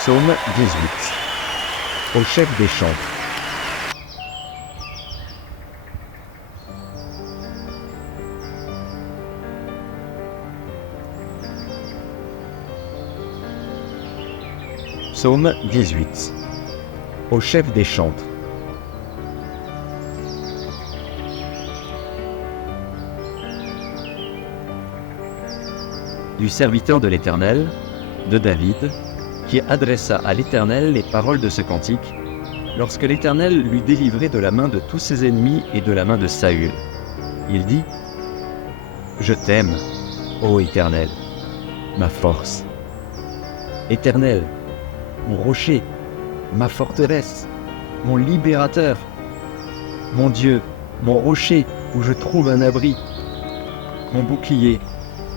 Psaume 18. Au chef des chants. Psaume 18. Au chef des chantres. Du serviteur de l'Éternel, de David, qui adressa à l'Éternel les paroles de ce cantique, lorsque l'Éternel l'eut délivré de la main de tous ses ennemis et de la main de Saül. Il dit : Je t'aime, ô Éternel, ma force. Éternel, mon rocher, ma forteresse, mon libérateur, mon Dieu, mon rocher où je trouve un abri, mon bouclier,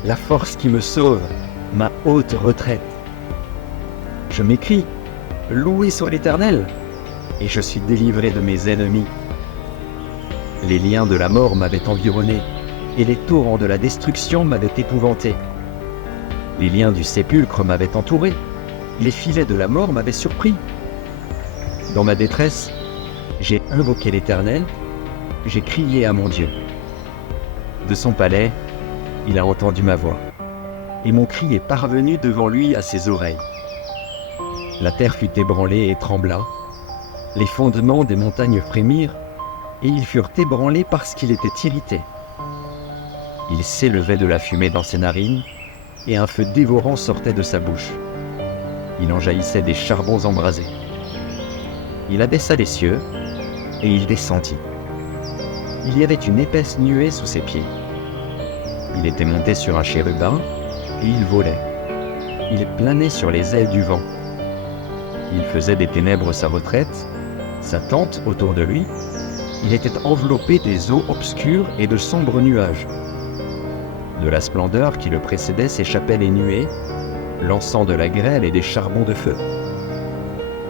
la force qui me sauve, ma haute retraite. Je m'écrie : loué soit l'Éternel, et je suis délivré de mes ennemis. Les liens de la mort m'avaient environné, et les torrents de la destruction m'avaient épouvanté. Les liens du sépulcre m'avaient entouré, les filets de la mort m'avaient surpris. Dans ma détresse, j'ai invoqué l'Éternel, j'ai crié à mon Dieu. De son palais, il a entendu ma voix, et mon cri est parvenu devant lui à ses oreilles. La terre fut ébranlée et trembla, les fondements des montagnes frémirent, et ils furent ébranlés parce qu'il était irrité. Il s'élevait de la fumée dans ses narines, et un feu dévorant sortait de sa bouche. Il en jaillissait des charbons embrasés. Il abaissa les cieux, et il descendit. Il y avait une épaisse nuée sous ses pieds. Il était monté sur un chérubin, et il volait. Il planait sur les ailes du vent. Il faisait des ténèbres sa retraite, sa tente autour de lui. Il était enveloppé des eaux obscures et de sombres nuages. De la splendeur qui le précédait s'échappaient les nuées, lançant de la grêle et des charbons de feu.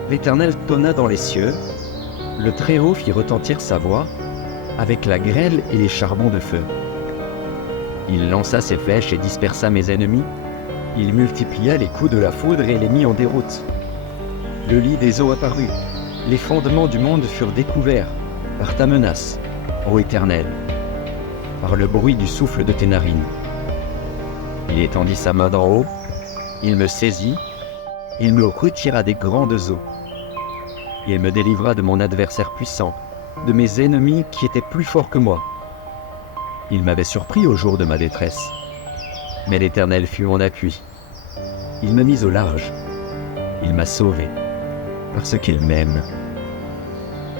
L'Éternel tonna dans les cieux, le Très-Haut fit retentir sa voix, avec la grêle et les charbons de feu. Il lança ses flèches et dispersa mes ennemis. Il multiplia les coups de la foudre et les mit en déroute. Le lit des eaux apparut. Les fondements du monde furent découverts par ta menace, ô Éternel, par le bruit du souffle de tes narines. Il étendit sa main d'en haut, il me saisit, il me retira des grandes eaux. Il me délivra de mon adversaire puissant, de mes ennemis qui étaient plus forts que moi. Il m'avait surpris au jour de ma détresse, mais l'Éternel fut mon appui. Il m'a mis au large, il m'a sauvé, parce qu'il m'aime.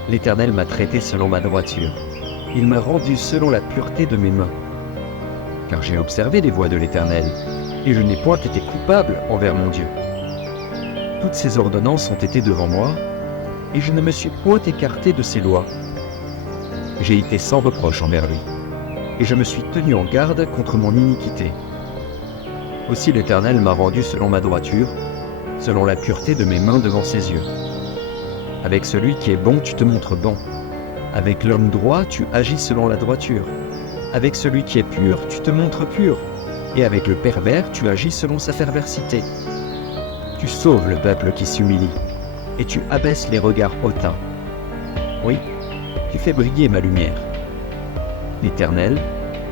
L'Éternel m'a traité selon ma droiture, il m'a rendu selon la pureté de mes mains. Car j'ai observé les voies de l'Éternel, et je n'ai point été coupable envers mon Dieu. Toutes ses ordonnances ont été devant moi, et je ne me suis point écarté de ses lois. J'ai été sans reproche envers lui, et je me suis tenu en garde contre mon iniquité. Aussi l'Éternel m'a rendu selon ma droiture, selon la pureté de mes mains devant ses yeux. Avec celui qui est bon, tu te montres bon. Avec l'homme droit, tu agis selon la droiture. Avec celui qui est pur, tu te montres pur. Et avec le pervers, tu agis selon sa perversité. Tu sauves le peuple qui s'humilie, et tu abaisses les regards hautains. Oui, tu fais briller ma lumière. L'Éternel,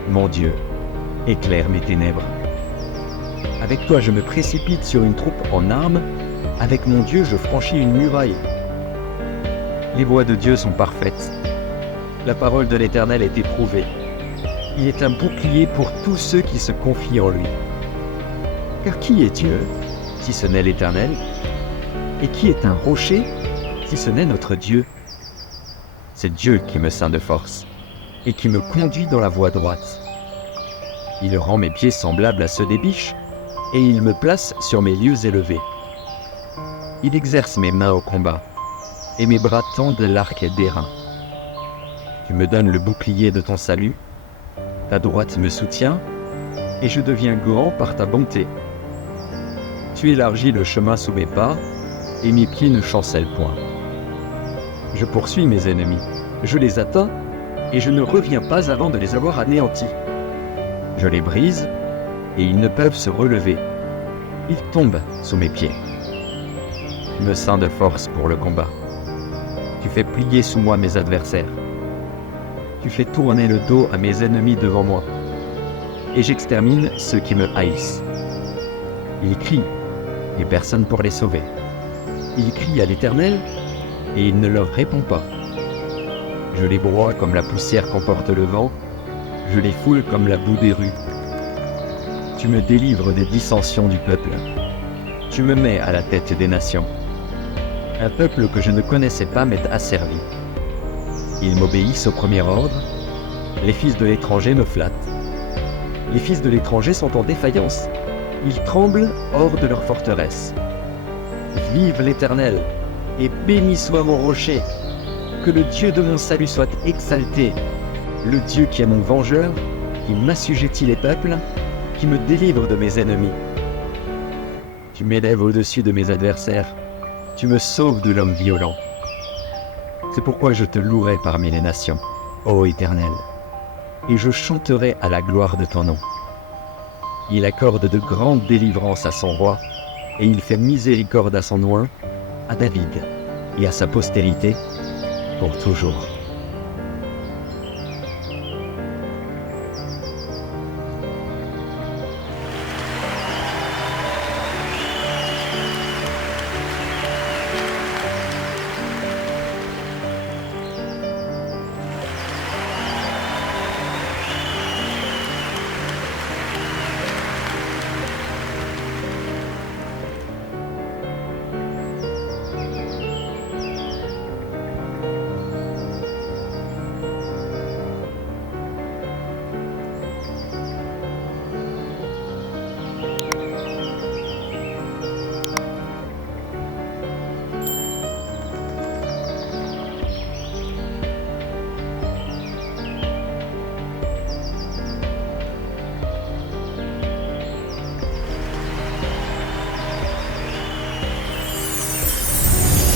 mon Dieu, éclaire mes ténèbres. Avec toi, je me précipite sur une troupe en armes. Avec mon Dieu, je franchis une muraille. Les voies de Dieu sont parfaites. La parole de l'Éternel est éprouvée. Il est un bouclier pour tous ceux qui se confient en lui. Car qui est Dieu, si ce n'est l'Éternel? Et qui est un rocher, si ce n'est notre Dieu? C'est Dieu qui me ceint de force, et qui me conduit dans la voie droite. Il rend mes pieds semblables à ceux des biches, et il me place sur mes lieux élevés. Il exerce mes mains au combat, et mes bras tendent l'arc d'airain. Tu me donnes le bouclier de ton salut, ta droite me soutient, et je deviens grand par ta bonté. Tu élargis le chemin sous mes pas, et mes pieds ne chancellent point. Je poursuis mes ennemis, je les atteins, et je ne reviens pas avant de les avoir anéantis. Je les brise, et ils ne peuvent se relever. Ils tombent sous mes pieds. me ceins de force pour le combat. Tu fais plier sous moi mes adversaires. Tu fais tourner le dos à mes ennemis devant moi. Et j'extermine ceux qui me haïssent. Ils crient, et personne pour les sauver. Ils crient à l'Éternel, et il ne leur répond pas. Je les broie comme la poussière qu'emporte le vent, je les foule comme la boue des rues. Tu me délivres des dissensions du peuple. Tu me mets à la tête des nations. Un peuple que je ne connaissais pas m'est asservi. Ils m'obéissent au premier ordre. Les fils de l'étranger me flattent. Les fils de l'étranger sont en défaillance. Ils tremblent hors de leur forteresse. Vive l'Éternel, et béni soit mon rocher. Que le Dieu de mon salut soit exalté. Le Dieu qui est mon vengeur, qui m'assujettit les peuples, qui me délivre de mes ennemis. Tu m'élèves au-dessus de mes adversaires. Tu me sauves de l'homme violent. C'est pourquoi je te louerai parmi les nations, ô Éternel, et je chanterai à la gloire de ton nom. Il accorde de grandes délivrances à son roi, et il fait miséricorde à son oint, à David, et à sa postérité, pour toujours.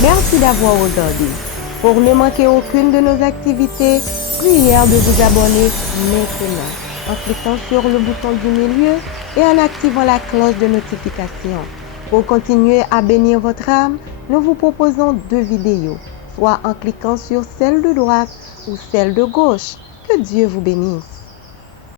Merci d'avoir regardé. Pour ne manquer aucune de nos activités, prière de vous abonner maintenant en cliquant sur le bouton du milieu et en activant la cloche de notification. Pour continuer à bénir votre âme, nous vous proposons 2 vidéos, soit en cliquant sur celle de droite ou celle de gauche. Que Dieu vous bénisse.